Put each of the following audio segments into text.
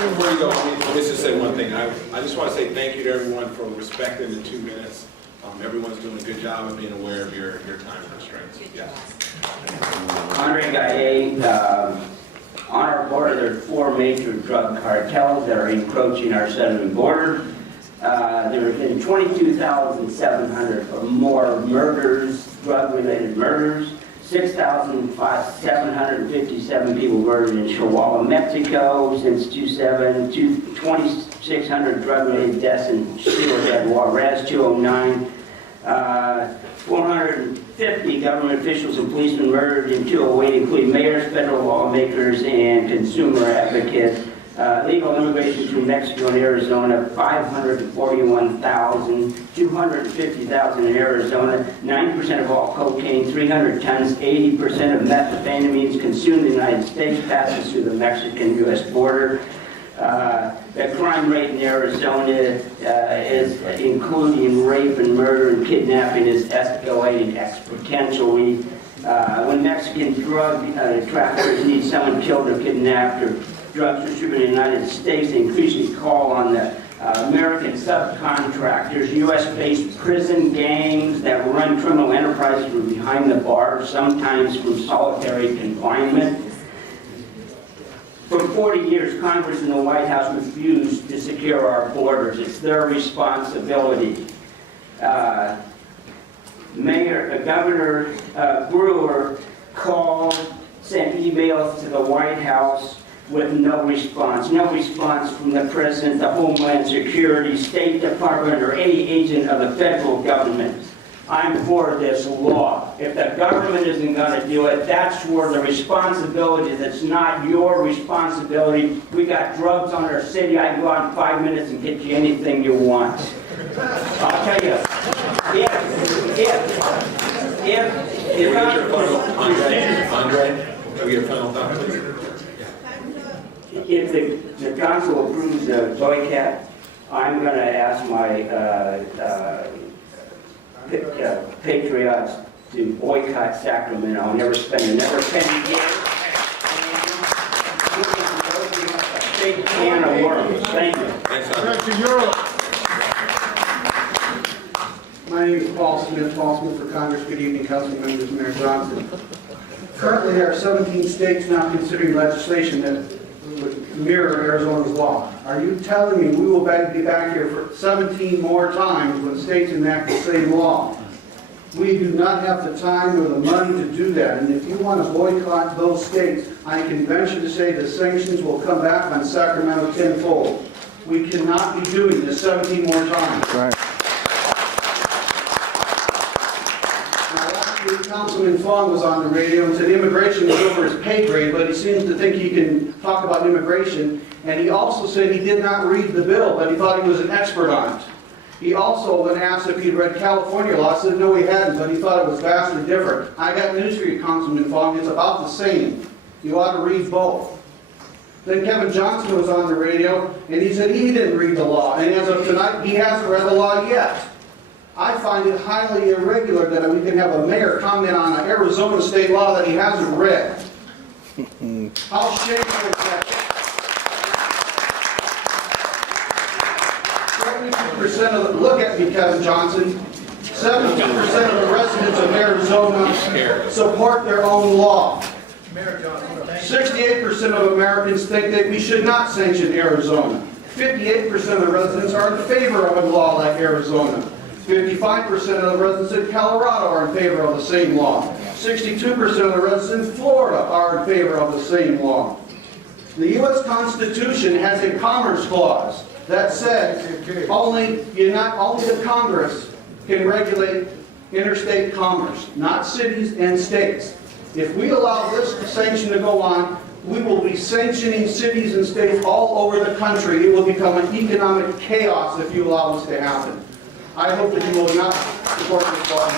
Before you go, let me just say one thing. I just want to say thank you to everyone for respecting the 2 minutes. Everyone's doing a good job of being aware of your time constraints. Yes. Andre Gaye, on our border, there are 4 major drug cartels that are encroaching our southern border. There have been 22,700 or more murders, drug-related murders. 6,757 people murdered in Chihuahua, Mexico since 2007. 2,600 drug-related deaths in Ciudad Juarez, 2009. 450 government officials and policemen murdered in 2008, including mayors, federal lawmakers, and consumer advocates. Legal immigration through Mexico and Arizona, 541,000, 250,000 in Arizona, 90% of all cocaine, 300 tons, 80% of methamphetamines consumed in the United States passes through the Mexican-U.S. border. The crime rate in Arizona is, including rape and murder and kidnapping, is escalating exponentially. When Mexican drug traffickers need someone killed or kidnapped or drugs distributed in the United States, they increasingly call on the American subcontractors, U.S.-based prison gangs that run criminal enterprises from behind the bars, sometimes from solitary confinement. For 40 years, Congress and the White House refused to secure our borders. It's their responsibility. Governor Brewer called, sent emails to the White House with no response. No response from the President, the Homeland Security, State Department, or any agent of the federal government. I'm for this law. If the government isn't going to do it, that's where the responsibility, that's not your responsibility. We got drugs on our city. I can go out in 5 minutes and get you anything you want. I'll tell you, if Andre, can we get a final thought, please? If the council approves the boycott, I'm going to ask my patriots to boycott Sacramento. I'll never spend another penny here. A big can of worms. Thank you. Back to Europe. My name is Paul Smith for Congress. Good evening, Council members, Mayor Johnson. Currently, there are 17 states now considering legislation that would mirror Arizona's law. Are you telling me we will be back here for 17 more times when states enact the same law? We do not have the time or the money to do that. And if you want to boycott those states, I can venture to say the sanctions will come back on Sacramento tenfold. We cannot be doing this 17 more times. Right. Councilman Fong was on the radio and said immigration was over his pay grade, but he seems to think he can talk about immigration. And he also said he did not read the bill, but he thought he was an expert on it. He also, when asked if he'd read California law, said no he hadn't, but he thought it was vastly different. I got news for you, Councilman Fong, it's about the same. You ought to read both. Then Kevin Johnson was on the radio, and he said he didn't read the law, and as of tonight, he hasn't read the law yet. I find it highly irregular that we can have a mayor comment on an Arizona state law that he hasn't read. How shameful is that? 72% of the, look at me, Kevin Johnson, 72% of the residents of Arizona support their own law. 68% of Americans think that we should not sanction Arizona. 58% of the residents are in favor of a law like Arizona. 55% of the residents in Colorado are in favor of the same law. 62% of the residents in Florida are in favor of the same law. The U.S. Constitution has a commerce clause that says only the Congress can regulate interstate commerce, not cities and states. If we allow this sanction to go on, we will be sanctioning cities and states all over the country. It will become an economic chaos if you allow this to happen. I hope that you will not support this law.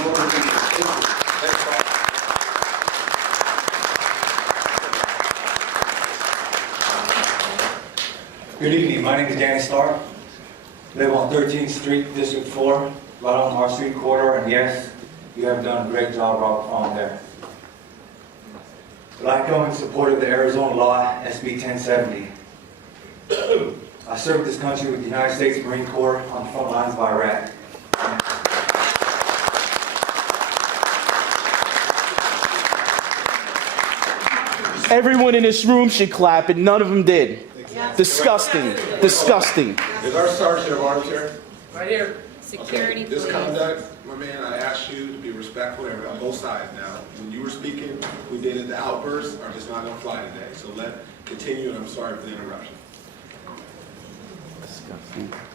Good evening. My name is Danny Starr. Live on 13th Street, District 4, right on our street corner. And yes, you have done a great job, Robert Fong, there. But I come in support of the Arizona law, SB 1070. I served this country with the United States Marine Corps on the front lines of Iraq. Everyone in this room should clap, and none of them did. Disgusting. Disgusting. Is our sergeant of arms here? Right here. Okay, Security, this please. conduct, my man, I asked you to be respectful on both sides now. When you were speaking, we did it, the outbursts are just not gonna fly today. So continue, and I'm sorry for the interruption.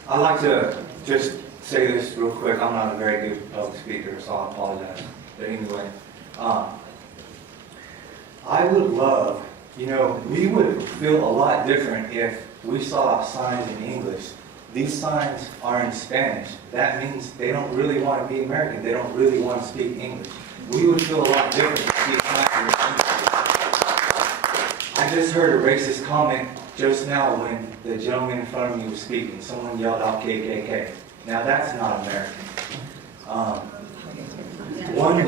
I'd like to just say this real quick. I'm not a very good public speaker, so I apologize. But anyway, I would love, we would feel a lot different if we saw signs in English. These signs are in Spanish. That means they don't really want to be American. They don't really want to speak English. We would feel a lot different if these signs were in English. I just heard a racist comment just now when the gentleman in front of me was speaking. Someone yelled out KKK. Now that's not American. One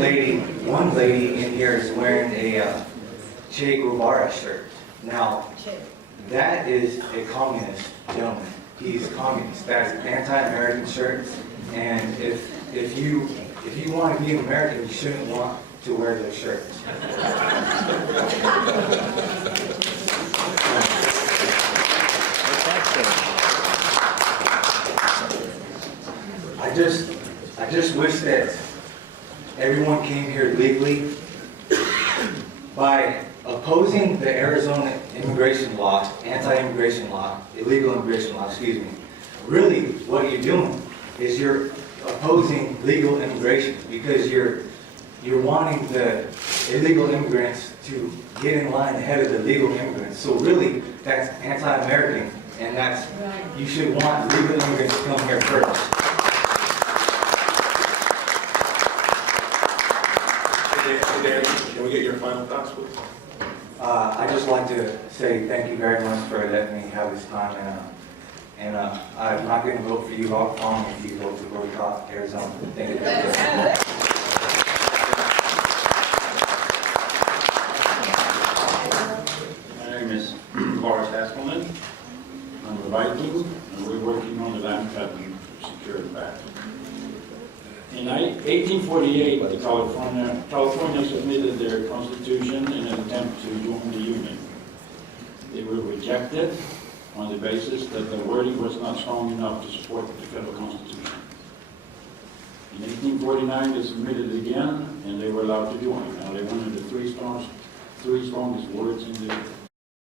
lady in here is wearing a Che Guevara shirt. Now, that is a communist gentleman. He's communist. That's an anti-American shirt. And if you want to be an American, you shouldn't want to wear those shirts. I just wish that everyone came here legally. By opposing the Arizona immigration law, anti-immigration law, illegal immigration law, excuse me, really what you're doing is you're opposing legal immigration because you're wanting the illegal immigrants to get in line ahead of the legal immigrants. So really, that's anti-American, and you should want legal immigrants to come here first. Dan, can we get your final thoughts, please? I'd just like to say thank you very much for letting me have this time, and I'm not going to vote for you all wrong if you vote to boycott Arizona. Thank you. My name is Horace Haskelman. I'm a Viking, and we're working on the land cutting to secure it back. In 1848, California submitted their constitution in an attempt to join the Union. They were rejected on the basis that the wording was not strong enough to support the federal constitution. In 1849, they submitted it again, and they were allowed to join. Now, they're one of the three strongest words in the